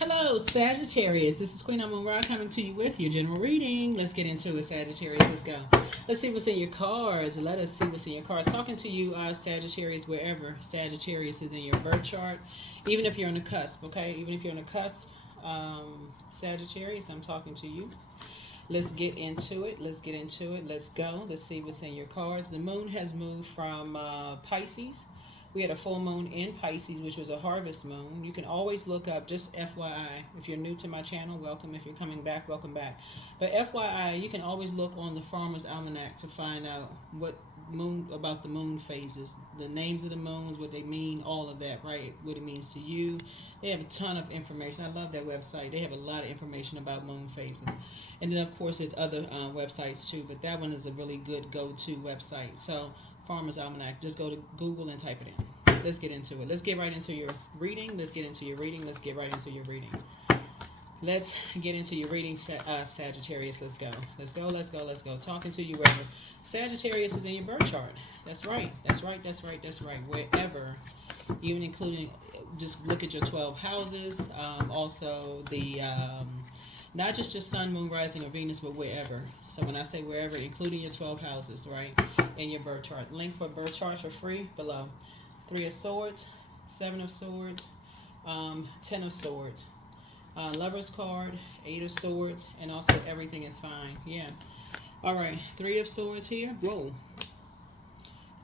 Hello, Sagittarius. This is Queen Amun Ra coming to you with your general reading. Let's get into it, Sagittarius. Let's go. Let's see what's in your cards. Let us see what's in your cards. Talking to you, Sagittarius, wherever Sagittarius is in your birth chart, even if you're on the cusp, okay? Even if you're on the cusp, Sagittarius, I'm talking to you. Let's get into it. Let's get into it. Let's go. Let's see what's in your cards. The moon has moved from Pisces. We had a full moon in Pisces, which was a harvest moon. You can always look up, just FYI, if you're new to my channel, welcome. If you're coming back, welcome back. But FYI, you can always look on the Farmer's Almanac to find out what about the moon phases, the names of the moons, what they mean, all of that, right? What it means to you. They have a ton of information. I love that website. They have a lot of information about moon phases. And then, of course, there's other websites too, but that one is a really good go-to website. So, Farmer's Almanac, just go to Google and type it in. Let's get into it. Let's get right into your reading. Let's get into your reading. Let's get right into your reading. Let's get into your reading, Sagittarius. Let's go. Let's go. Let's go. Let's go. Talking to you wherever Sagittarius is in your birth chart. That's right. That's right. That's right. That's right. Wherever, even including, just look at your 12 houses. Also, the not just your sun, moon, rising, or Venus, but wherever. So when I say wherever, including your 12 houses, right, in your birth chart. Link for birth charts for free below. 3 of Swords, 7 of Swords, 10 of Swords. Lover's card, 8 of Swords, and also everything is fine. Yeah. All right, 3 of Swords here. Whoa.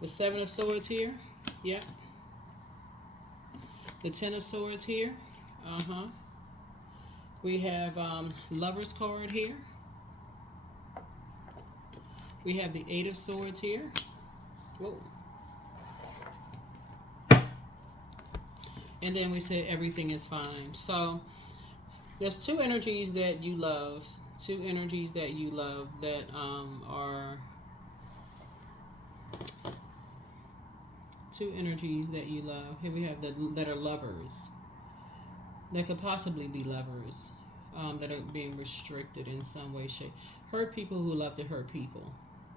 The 7 of Swords here. Yep. The 10 of Swords here. Uh-huh. We have Lover's card here. We have the 8 of Swords here. Whoa. And then we say everything is fine. So there's two energies that you love. Two energies that you love that are two energies that you love. Here we have that are lovers. That could possibly be lovers that are being restricted in some way, shape. Hurt people who love to hurt people.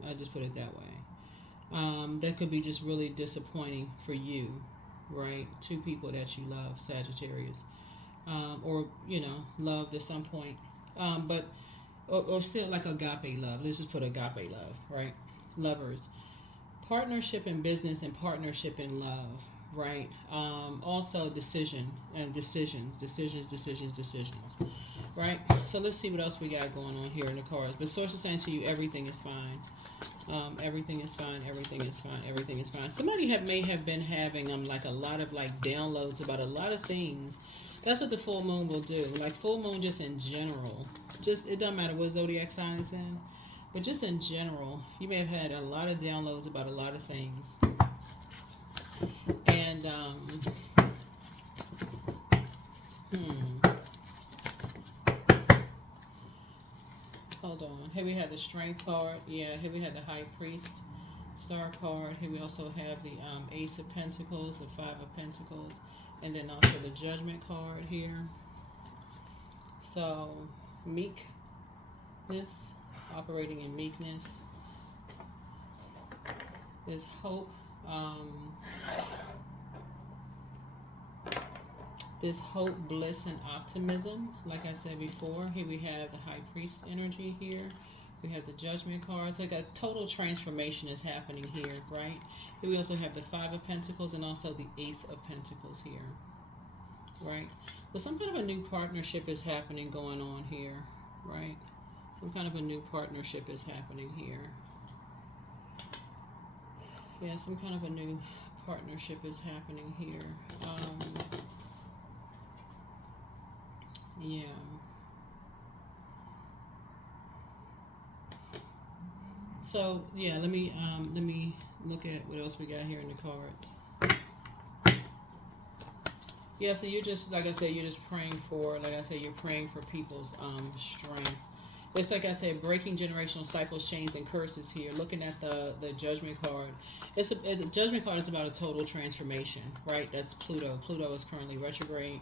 I just put it that way. That could be just really disappointing for you, right? Two people that you love, Sagittarius, or loved at some point, but or still like agape love. Let's just put agape love, right? Lovers, partnership in business and partnership in love. Right. Also decisions. Right. So let's see what else we got going on here in the cards. But source is saying to you, everything is fine. Everything is fine. Everything is fine. Everything is fine. Somebody may have been having like a lot of like downloads about a lot of things. That's what the full moon will do. Like full moon, just in general. Just it doesn't matter what zodiac sign it's in, but just in general, you may have had a lot of downloads about a lot of things. And hold on. Here we have the Strength card. Yeah, here we have the High Priest Star card. Here we also have the Ace of Pentacles, the 5 of Pentacles, and then also the Judgment card here. So meekness, operating in meekness. There's hope. This hope, bliss, and optimism. Like I said before, here we have the High Priest energy here. We have the Judgment cards. Like a total transformation is happening here, right? Here we also have the 5 of Pentacles and also the Ace of Pentacles here, right? But some kind of a new partnership is happening going on here, right? Some kind of a new partnership is happening here. Yeah, some kind of a new partnership is happening here. Yeah. So yeah, let me look at what else we got here in the cards. Yeah, so you're just like I said, you're just praying for, like I said, you're praying for people's strength. It's like I said, breaking generational cycles, chains, and curses here. Looking at the Judgment card. The Judgment card is about a total transformation, right? That's Pluto. Pluto is currently retrograde.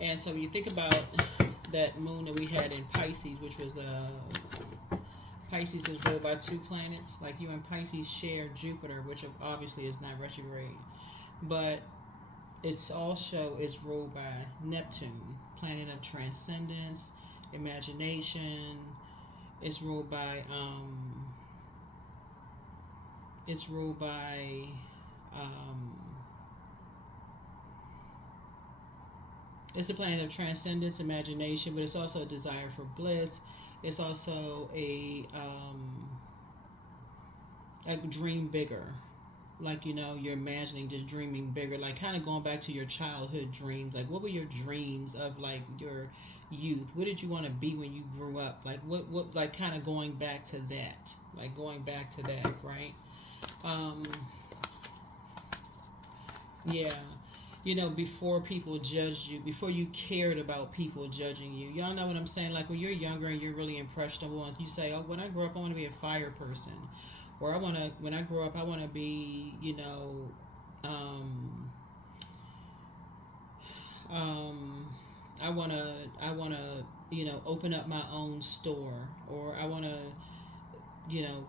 And so when you think about that moon that we had in Pisces, which was Pisces is ruled by 2 planets. Like you and Pisces share Jupiter, which obviously is not retrograde. But it's also is ruled by Neptune. planet of transcendence, imagination. It's ruled by it's a planet of transcendence, imagination, but it's also a desire for bliss. It's also a dream bigger. Like, you're imagining just dreaming bigger, like kind of going back to your childhood dreams. Like, what were your dreams of, like, your youth? What did you want to be when you grew up? Like, what like, kind of going back to that. Like, going back to that, right? Yeah. Before people judged you, before you cared about people judging you. Y'all know what I'm saying? Like, when you're younger and you're really impressionable, and you say, oh, when I grow up, I want to be a fire person. Or when I grow up, I want to be, I want to, open up my own store. Or I want to,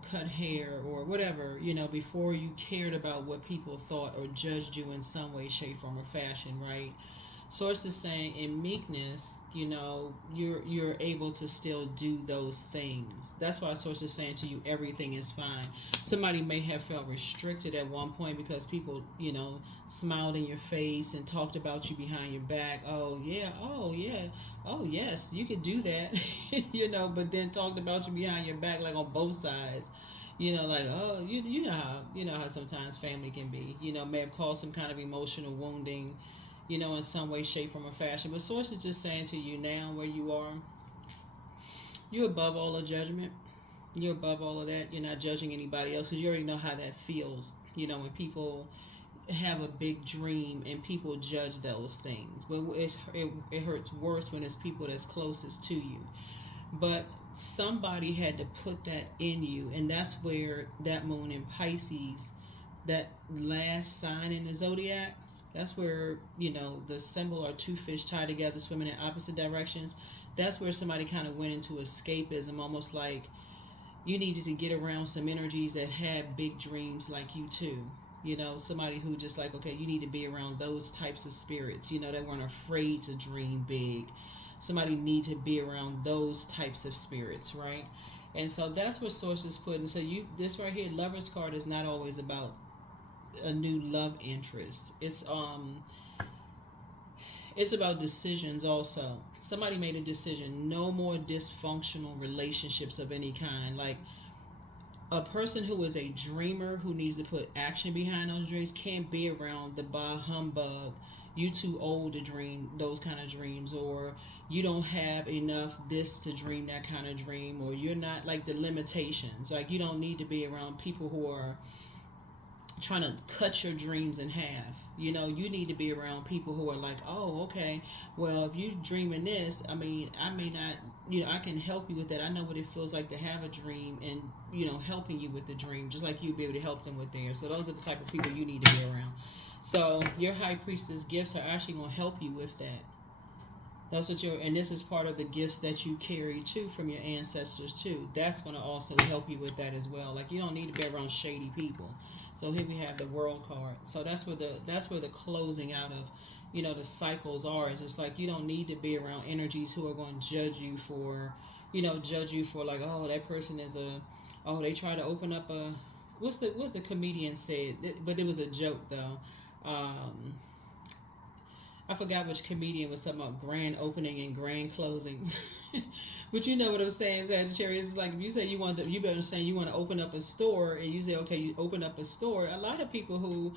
cut hair or whatever, before you cared about what people thought or judged you in some way, shape, form, or fashion, right? Source is saying in meekness, you're able to still do those things. That's why Source is saying to you, everything is fine. Somebody may have felt restricted at one point because people, smiled in your face and talked about you behind your back. Oh yeah, oh yes, you could do that, but then talked about you behind your back, like on both sides. Like, oh, you know how sometimes family can be. May have caused some kind of emotional wounding, in some way, shape, form, or fashion. But Source is just saying to you now, where you are, you're above all of judgment. You're above all of that. You're not judging anybody else because you already know how that feels. When people have a big dream and people judge those things. But it hurts worse when it's people that's closest to you. But somebody had to put that in you, and that's where that moon in Pisces, that last sign in the zodiac, that's where, the symbol are two fish tied together, swimming in opposite directions. That's where somebody kind of went into escapism, almost like you needed to get around some energies that had big dreams like you too. Somebody who just like, okay, you need to be around those types of spirits, that weren't afraid to dream big. Somebody need to be around those types of spirits, right? And so that's what Source is putting. So this right here, Lover's card, is not always about a new love interest. It's about decisions also. Somebody made a decision. No more dysfunctional relationships of any kind. Like, a person who is a dreamer who needs to put action behind those dreams can't be around the bah humbug. You too old to dream those kind of dreams, or you don't have enough this to dream that kind of dream, or you're not, like, the limitations. Like, you don't need to be around people who are trying to cut your dreams in half. You need to be around people who are like, oh, okay, well, if you dreaming this, I may not, I can help you with that. I know what it feels like to have a dream, and, helping you with the dream, just like you'd be able to help them with theirs. So those are the type of people you need to be around. So your High Priestess gifts are actually going to help you with that. That's what and this is part of the gifts that you carry too from your ancestors too. That's going to also help you with that as well. Like, you don't need to be around shady people. So here we have the World card. So that's where the closing out of, the cycles are. It's just like, you don't need to be around energies who are going to judge you for like, oh, that person is they try to open up a, what the comedian said, but it was a joke though. I forgot which comedian was talking about grand opening and grand closings. But you know what I'm saying, Sagittarius. It's like, if you say you want to open up a store, and you say, okay, you open up a store. A lot of people who,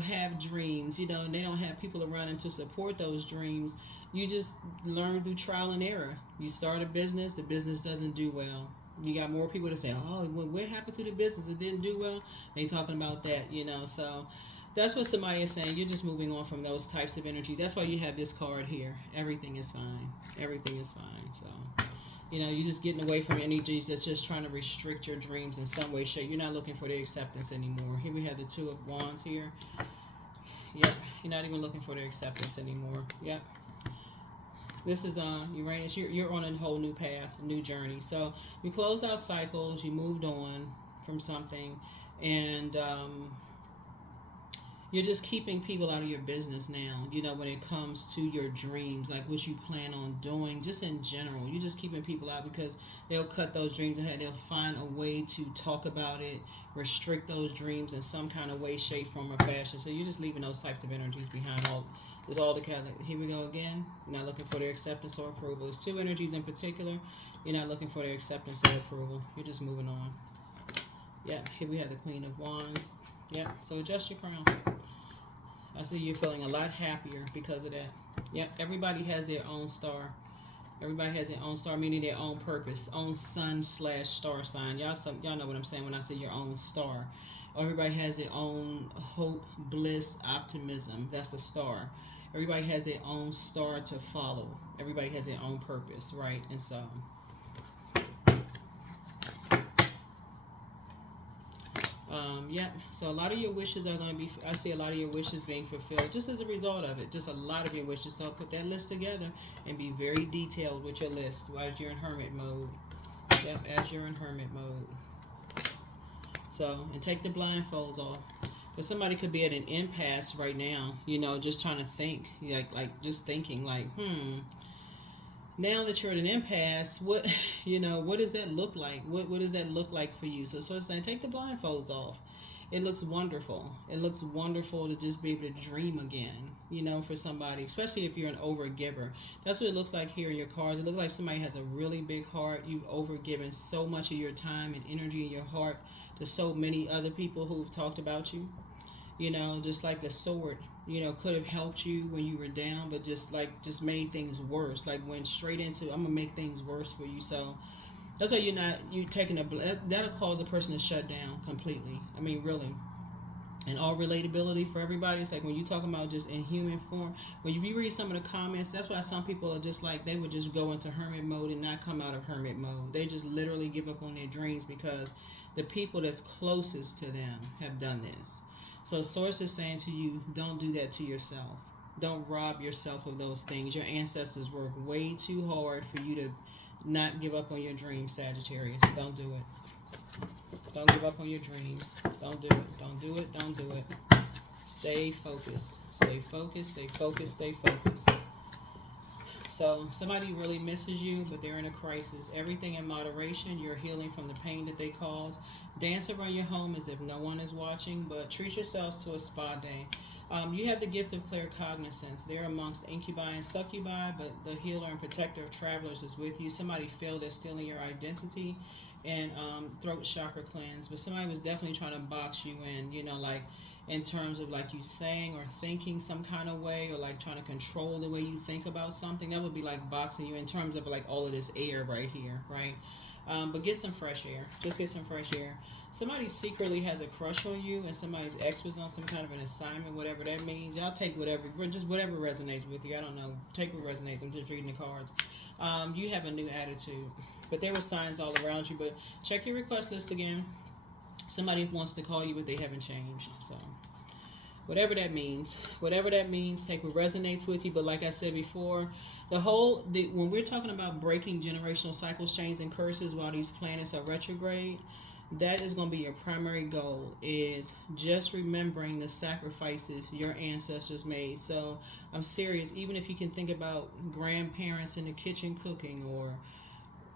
have dreams, and they don't have people around them to support those dreams. You just learn through trial and error. You start a business, the business doesn't do well. You got more people to say, oh, what happened to the business? It didn't do well. They talking about that, so that's what somebody is saying. You're just moving on from those types of energy. That's why you have this card here. Everything is fine. Everything is fine. So, you're just getting away from energies that's just trying to restrict your dreams in some way, shape. You're not looking for the acceptance anymore. Here we have the Two of Wands here. Yep. You're not even looking for the acceptance anymore. Yep. This is Uranus. You're on a whole new path, a new journey. So you closed out cycles. You moved on from something. And You're just keeping people out of your business now, you know, when it comes to your dreams, like what you plan on doing, just in general. You're just keeping people out because they'll cut those dreams ahead. They'll find a way to talk about it, restrict those dreams in some kind of way, shape, form, or fashion. So you're just leaving those types of energies behind. There's all the here we go again. You're not looking for their acceptance or approval. There's two energies in particular. You're not looking for their acceptance or approval. You're just moving on. Yeah, here we have the Queen of Wands. Yeah, so adjust your crown. I see you're feeling a lot happier because of that. Yep, everybody has their own star. Everybody has their own star, meaning their own purpose, own sun/star sign. Y'all know what I'm saying when I say your own star. Everybody has their own hope, bliss, optimism. That's the star. Everybody has their own star to follow. Everybody has their own purpose, right? And so... yeah, so a lot of your wishes are going to be, I see a lot of your wishes being fulfilled just as a result of it. Just a lot of your wishes. So put that list together and be very detailed with your list as you're in hermit mode. Yep, as you're in hermit mode. So, and take the blindfolds off. But somebody could be at an impasse right now, you know, just trying to think, like just thinking like, now that you're at an impasse, what does that look like? What does that look like for you? So it's saying, take the blindfolds off. It looks wonderful. It looks wonderful to just be able to dream again, you know, for somebody, especially if you're an overgiver. That's what it looks like here in your cards. It looks like somebody has a really big heart. You've overgiven so much of your time and energy in your heart to so many other people who've talked about you. You know, just like the sword, you know, could have helped you when you were down, but just made things worse. Like went straight into, I'm going to make things worse for you. So that's why you taking that'll cause a person to shut down completely. I mean, really. And all relatability for everybody. It's like when you talking about just in human form, when you read some of the comments, that's why some people are just like, they would just go into hermit mode and not come out of hermit mode. They just literally give up on their dreams because the people that's closest to them have done this. So Source is saying to you, don't do that to yourself. Don't rob yourself of those things. Your ancestors worked way too hard for you to not give up on your dreams, Sagittarius. Don't do it. Don't give up on your dreams. Don't do it. Don't do it. Don't do it. Stay focused. Stay focused. Stay focused. Stay focused. So somebody really misses you, but they're in a crisis. Everything in moderation. You're healing from the pain that they caused. Dance around your home as if no one is watching, but treat yourselves to a spa day. You have the gift of claircognizance. They're amongst incubi and succubi, but the healer and protector of travelers is with you. Somebody failed at stealing your identity and throat chakra cleanse, but somebody was definitely trying to box you in, you know, like in terms of like you saying or thinking some kind of way, or like trying to control the way you think about something. That would be like boxing you in terms of like all of this air right here, right? But get some fresh air. Just get some fresh air. Somebody secretly has a crush on you, and somebody's ex was on some kind of an assignment, whatever that means. Y'all take whatever resonates with you. I don't know. Take what resonates. I'm just reading the cards. You have a new attitude. But there were signs all around you. But check your request list again. Somebody wants to call you, but they haven't changed. So whatever that means, take what resonates with you. But like I said before, when we're talking about breaking generational cycles, chains, and curses while these planets are retrograde, that is going to be your primary goal, is just remembering the sacrifices your ancestors made. So I'm serious. Even if you can think about grandparents in the kitchen cooking, or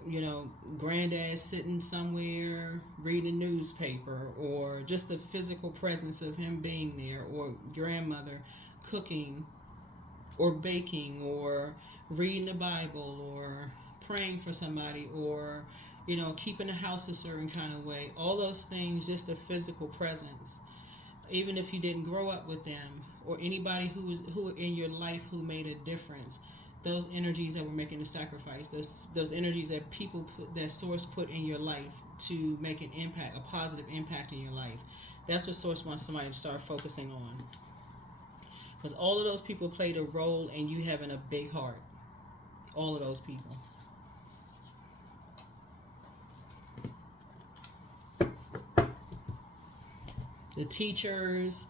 you know, granddad sitting somewhere reading a newspaper, or just the physical presence of him being there, or grandmother cooking or baking or reading the Bible or praying for somebody, or you know, keeping the house a certain kind of way. All those things, just the physical presence. Even if you didn't grow up with them, or anybody who in your life who made a difference, those energies that were making the sacrifice, those energies that that Source put in your life to make an impact, a positive impact in your life. That's what Source wants somebody to start focusing on. Because all of those people played a role in you having a big heart. All of those people. The teachers,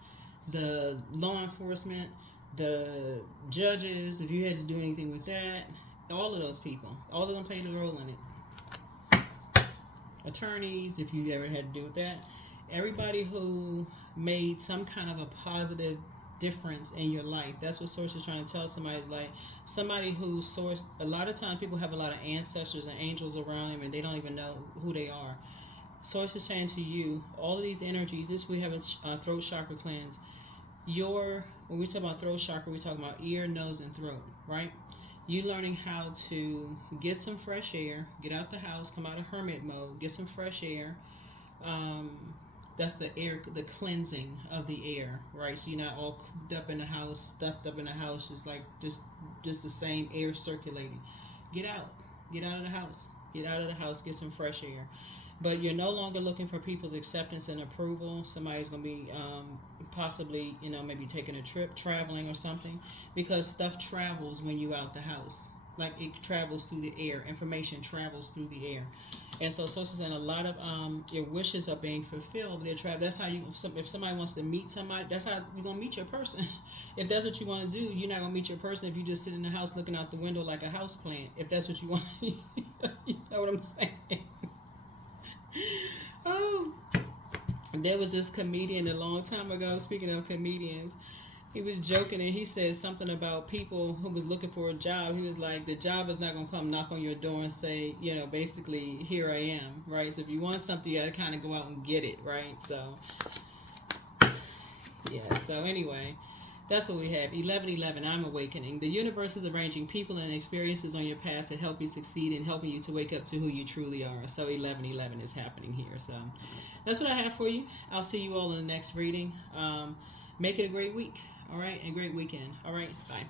the law enforcement, the judges, if you had to do anything with that, all of those people, all of them played a role in it. Attorneys, if you ever had to do with that. Everybody who made some kind of a positive difference in your life. That's what Source is trying to tell somebody. Is like somebody who Source. A lot of times people have a lot of ancestors and angels around them, and they don't even know who they are. Source is saying to you, all of these energies. This we have a throat chakra cleanse. When we talk about throat chakra, we talk about ear, nose, and throat, right? You learning how to get some fresh air, get out the house, come out of hermit mode, get some fresh air. That's the air, the cleansing of the air, right? So you're not all cooped up in the house, stuffed up in the house, just the same air circulating. Get out of the house, get some fresh air. But you're no longer looking for people's acceptance and approval. Somebody's going to be possibly, maybe taking a trip, traveling or something, because stuff travels when you out the house. Like it travels through the air. Information travels through the air. And so sources and a lot of your wishes are being fulfilled. That's how if somebody wants to meet somebody, that's how you're going to meet your person. If that's what you want to do, you're not going to meet your person if you just sit in the house looking out the window like a house plant. If that's what you want, you know what I'm saying? Oh, there was this comedian a long time ago, speaking of comedians, he was joking and he said something about people who was looking for a job. He was like, the job is not going to come knock on your door and say, basically, here I am, right? So if you want something, you got to kind of go out and get it, right? So, yeah, so anyway, that's what we have. 1111, I'm awakening. The universe is arranging people and experiences on your path to help you succeed and helping you to wake up to who you truly are. So 1111 is happening here. So that's what I have for you. I'll see you all in the next reading. Make it a great week, all right, and great weekend. All right, bye.